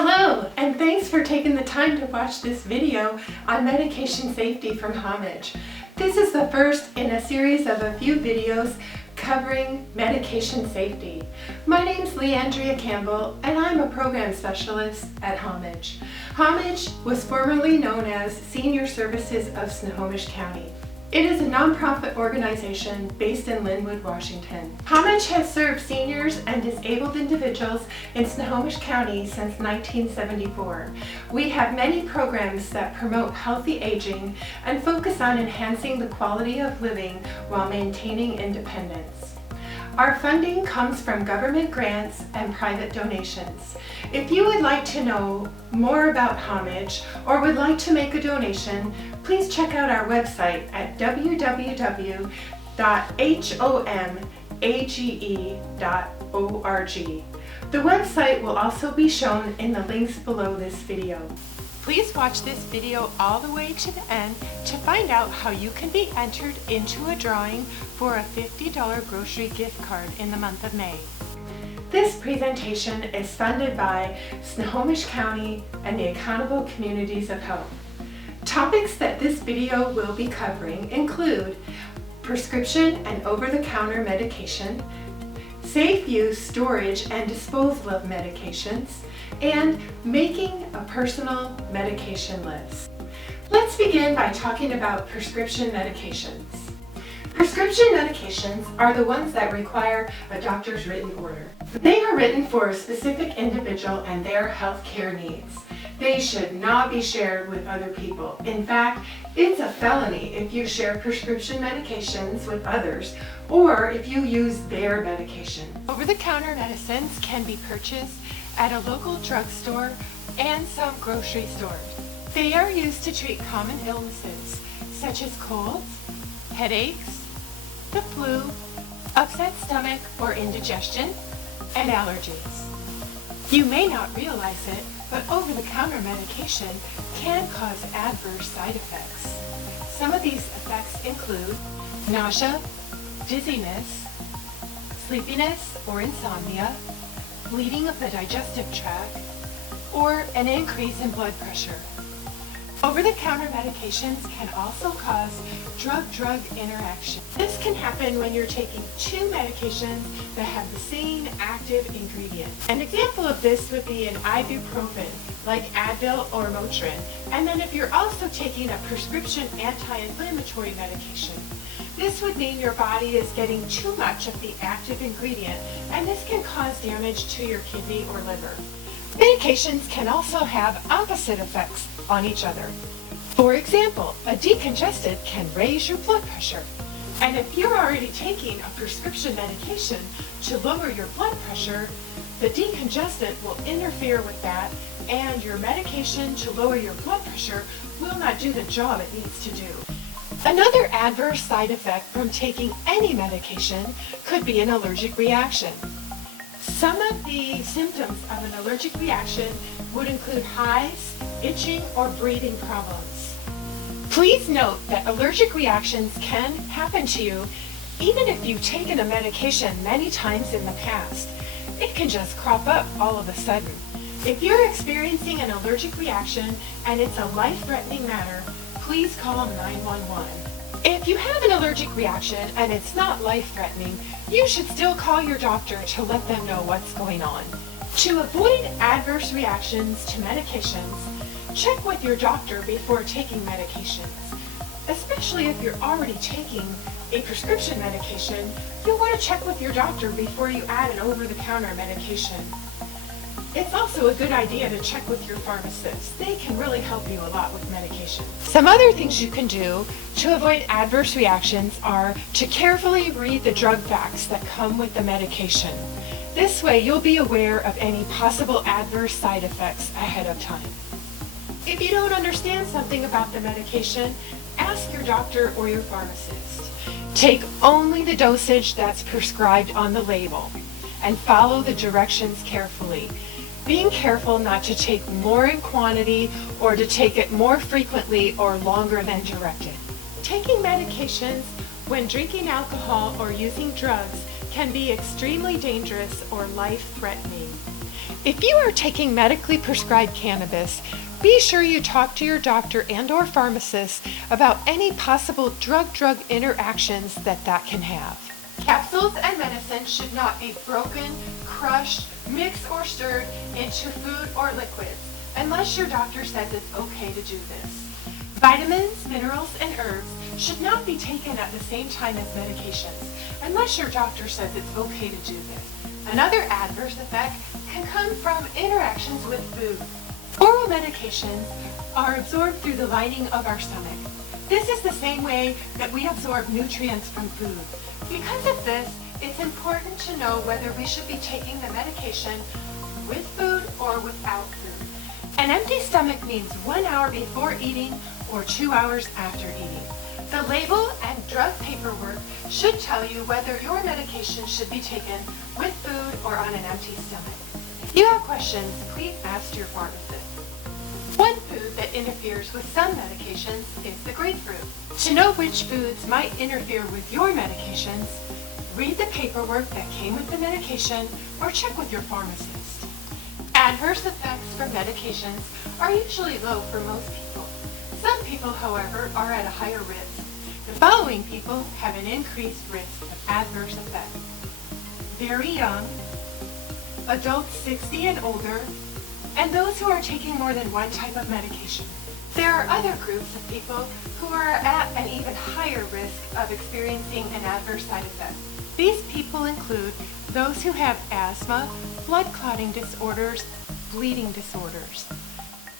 Hello, and thanks for taking the time to watch this video on medication safety from Homage. This is the first in a series of a few videos covering medication safety. My name is Leandria Campbell, and I'm a program specialist at Homage. Homage was formerly known as Senior Services of Snohomish County. It is a nonprofit organization based in Linwood, Washington. Homage has served seniors and disabled individuals in Snohomish County since 1974. We have many programs that promote healthy aging and focus on enhancing the quality of living while maintaining independence. Our funding comes from government grants and private donations. If you would like to know more about Homage or would like to make a donation, please check out our website at www.homage.org. The website will also be shown in the links below this video. Please watch this video all the way to the end to find out how you can be entered into a drawing for a $50 grocery gift card in the month of May. This presentation is funded by Snohomish County and the Accountable Communities of Health. Topics that this video will be covering include prescription and over-the-counter medication, safe use, storage, and disposal of medications, and making a personal medication list. Let's begin by talking about prescription medications. Prescription medications are the ones that require a doctor's written order. They are written for a specific individual and their health care needs. They should not be shared with other people. In fact, it's a felony if you share prescription medications with others or if you use their medication. Over-the-counter medicines can be purchased at a local drugstore and some grocery stores. They are used to treat common illnesses such as colds, headaches, the flu, upset stomach or indigestion, and allergies. You may not realize it, but over-the-counter medication can cause adverse side effects. Some of these effects include nausea, dizziness, sleepiness or insomnia, bleeding of the digestive tract, or an increase in blood pressure. Over-the-counter medications can also cause drug-drug interaction. This can happen when you're taking two medications that have the same active ingredient. An example of this would be an ibuprofen, like Advil or Motrin, and then if you're also taking a prescription anti-inflammatory medication. This would mean your body is getting too much of the active ingredient, and this can cause damage to your kidney or liver. Medications can also have opposite effects on each other. For example, a decongestant can raise your blood pressure. And if you're already taking a prescription medication to lower your blood pressure, the decongestant will interfere with that, and your medication to lower your blood pressure will not do the job it needs to do. Another adverse side effect from taking any medication could be an allergic reaction. Some of the symptoms of an allergic reaction would include hives, itching, or breathing problems. Please note that allergic reactions can happen to you even if you've taken a medication many times in the past. It can just crop up all of a sudden. If you're experiencing an allergic reaction and it's a life-threatening matter, please call 911. If you have an allergic reaction and it's not life-threatening, you should still call your doctor to let them know what's going on. To avoid adverse reactions to medications, check with your doctor before taking medications. Especially if you're already taking a prescription medication, you'll want to check with your doctor before you add an over-the-counter medication. It's also a good idea to check with your pharmacist. They can really help you a lot with medication. Some other things you can do to avoid adverse reactions are to carefully read the drug facts that come with the medication. This way you'll be aware of any possible adverse side effects ahead of time. If you don't understand something about the medication, ask your doctor or your pharmacist. Take only the dosage that's prescribed on the label and follow the directions carefully. Being careful not to take more in quantity or to take it more frequently or longer than directed. Taking medications when drinking alcohol or using drugs can be extremely dangerous or life-threatening. If you are taking medically prescribed cannabis, be sure you talk to your doctor and/or pharmacist about any possible drug-drug interactions that can have. Capsules and medicine should not be broken, crushed, mixed, or stirred into food or liquids, unless your doctor says it's okay to do this. Vitamins, minerals, and herbs should not be taken at the same time as medications, unless your doctor says it's okay to do this. Another adverse effect can come from interactions with food. Oral medications are absorbed through the lining of our stomach. This is the same way that we absorb nutrients from food. Because of this, it's important to know whether we should be taking the medication with food or without food. An empty stomach means 1 hour before eating or 2 hours after eating. The label and drug paperwork should tell you whether your medication should be taken with food or on an empty stomach. If you have questions, please ask your pharmacist. One food that interferes with some medications is the grapefruit. To know which foods might interfere with your medications, read the paperwork that came with the medication or check with your pharmacist. Adverse effects from medications are usually low for most people. Some people, however, are at a higher risk. The following people have an increased risk of adverse effects: very young, adults 60 and older, and those who are taking more than one type of medication. There are other groups of people who are at an even higher risk of experiencing an adverse side effect. These people include those who have asthma, blood clotting disorders, bleeding disorders,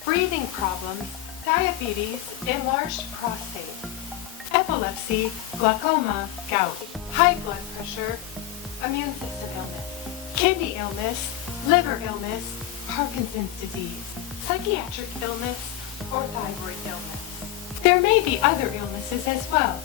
breathing problems, diabetes, enlarged prostate, epilepsy, glaucoma, gout, high blood pressure, immune system illness, kidney illness, liver illness, Parkinson's disease, psychiatric illness, or thyroid illness. There may be other illnesses as well.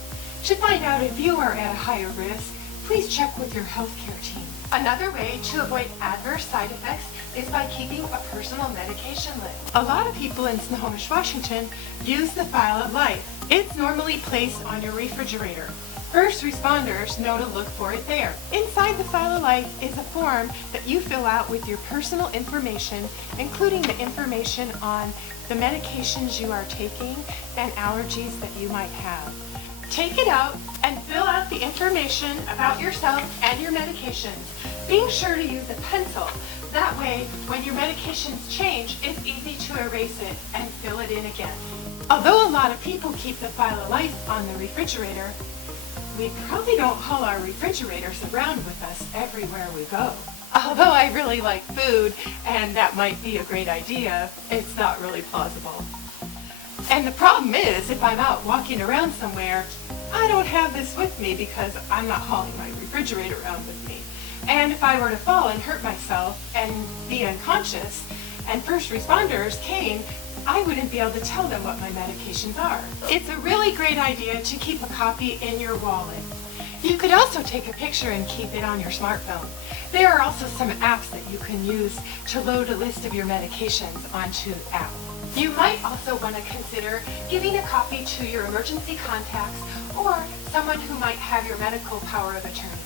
To find out if you are at a higher risk, please check with your healthcare team. Another way to avoid adverse side effects is by keeping a personal medication list. A lot of people in Snohomish, Washington use the File of Life. It's normally placed on your refrigerator. First responders know to look for it there. Inside the File of Life is a form that you fill out with your personal information, including the information on the medications you are taking and allergies that you might have. Take it out and fill out the information about yourself and your medications, being sure to use a pencil. That way, when your medications change, it's easy to erase it and fill it in again. Although a lot of people keep the File of Life on the refrigerator, we probably don't haul our refrigerators around with us everywhere we go. Although I really like food, and that might be a great idea, it's not really plausible. And the problem is, if I'm out walking around somewhere, I don't have this with me because I'm not hauling my refrigerator around with me. And if I were to fall and hurt myself and be unconscious, and first responders came, I wouldn't be able to tell them what my medications are. It's a really great idea to keep a copy in your wallet. You could also take a picture and keep it on your smartphone. There are also some apps that you can use to load a list of your medications onto the app. You might also want to consider giving a copy to your emergency contacts or someone who might have your medical power of attorney.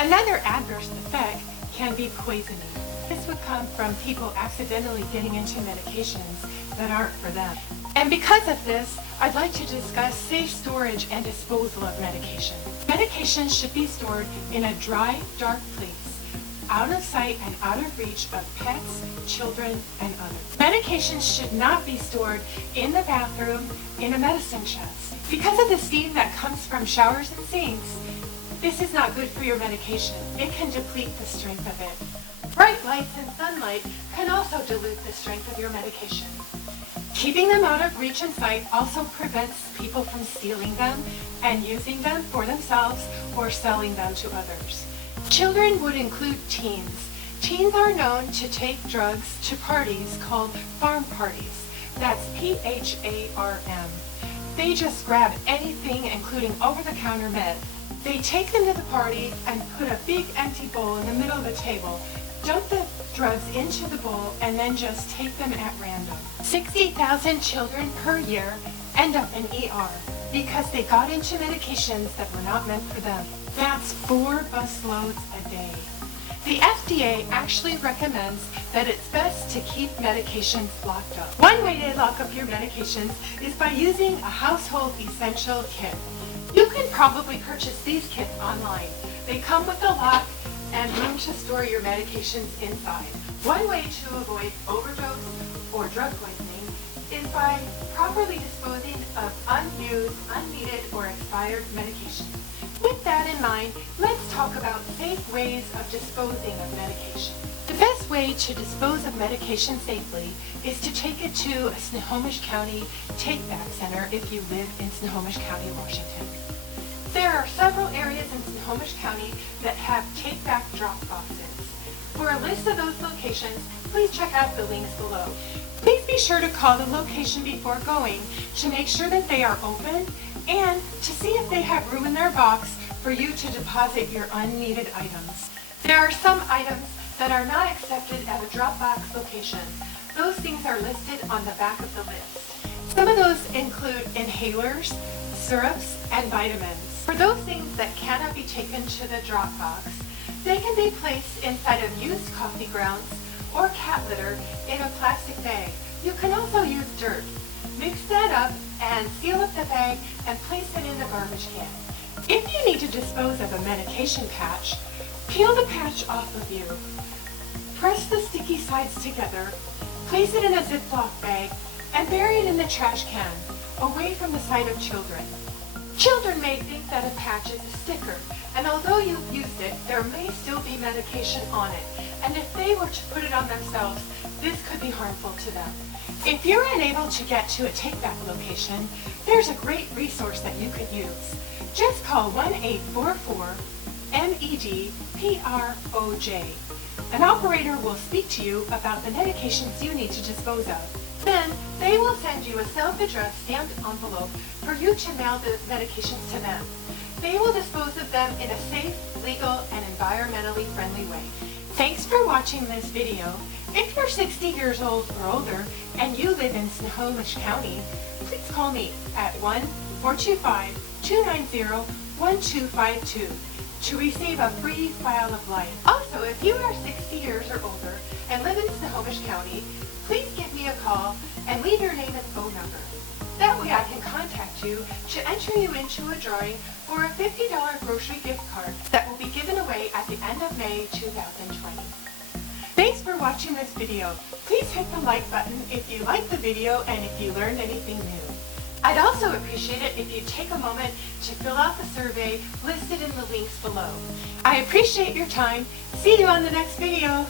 Another adverse effect can be poisoning. This would come from people accidentally getting into medications that aren't for them. And because of this, I'd like to discuss safe storage and disposal of medication. Medications should be stored in a dry, dark place, out of sight and out of reach of pets, children, and others. Medications should not be stored in the bathroom in a medicine chest. Because of the steam that comes from showers and sinks, this is not good for your medication. It can deplete the strength of it. Bright lights and sunlight can also dilute the strength of your medication. Keeping them out of reach and sight also prevents people from stealing them and using them for themselves or selling them to others. Children would include teens. Teens are known to take drugs to parties called farm parties. That's P-H-A-R-M. They just grab anything, including over-the-counter meds. They take them to the party and put a big empty bowl in the middle of the table, dump the drugs into the bowl, and then just take them at random. 60,000 children per year end up in ER because they got into medications that were not meant for them. That's 4 busloads a day. The FDA actually recommends that it's best to keep medications locked up. One way to lock up your medications is by using a household essential kit. You can probably purchase these kits online. They come with a lock and room to store your medications inside. One way to avoid overdose or drug poisoning is by properly disposing of unused, unneeded, or expired medication. With that in mind, let's talk about safe ways of disposing of medication. The best way to dispose of medication safely is to take it to a Snohomish County take-back center if you live in Snohomish County, Washington. There are several areas in Snohomish County that have take-back drop boxes. For a list of those locations, please check out the links below. Please be sure to call the location before going to make sure that they are open and to see if they have room in their box for you to deposit your unneeded items. There are some items that are not accepted at a drop box location. Those things are listed on the back of the list. Some of those include inhalers, syrups, and vitamins. For those things that cannot be taken to the drop box, they can be placed inside of used coffee grounds or cat litter in a plastic bag. You can also use dirt. Mix that up and seal up the bag and place it in the garbage can. If you need to dispose of a medication patch, peel the patch off of you. Press the sticky sides together, place it in a Ziploc bag, and bury it in the trash can, away from the sight of children. Children may think that a patch is a sticker, and although you've used it, there may still be medication on it, and if they were to put it on themselves, this could be harmful to them. If you're unable to get to a take-back location, there's a great resource that you could use. Just call 1-844-MED-PROJ. An operator will speak to you about the medications you need to dispose of. Then they will send you a self-addressed stamped envelope for you to mail the medications to them. They will dispose of them in a safe, legal, and environmentally friendly way. Thanks for watching this video. If you're 60 years old or older and you live in Snohomish County, please call me at 1-425-290-1252 to receive a free file of life. Also, if you are 60 years or older and live in Snohomish County, please give me a call and leave your name and phone number. That way I can contact you to enter you into a drawing for a $50 grocery gift card that will be given away at the end of May 2020. Thanks for watching this video. Please hit the like button if you liked the video and if you learned anything new. I'd also appreciate it if you take a moment to fill out the survey listed in the links below. I appreciate your time. See you on the next video.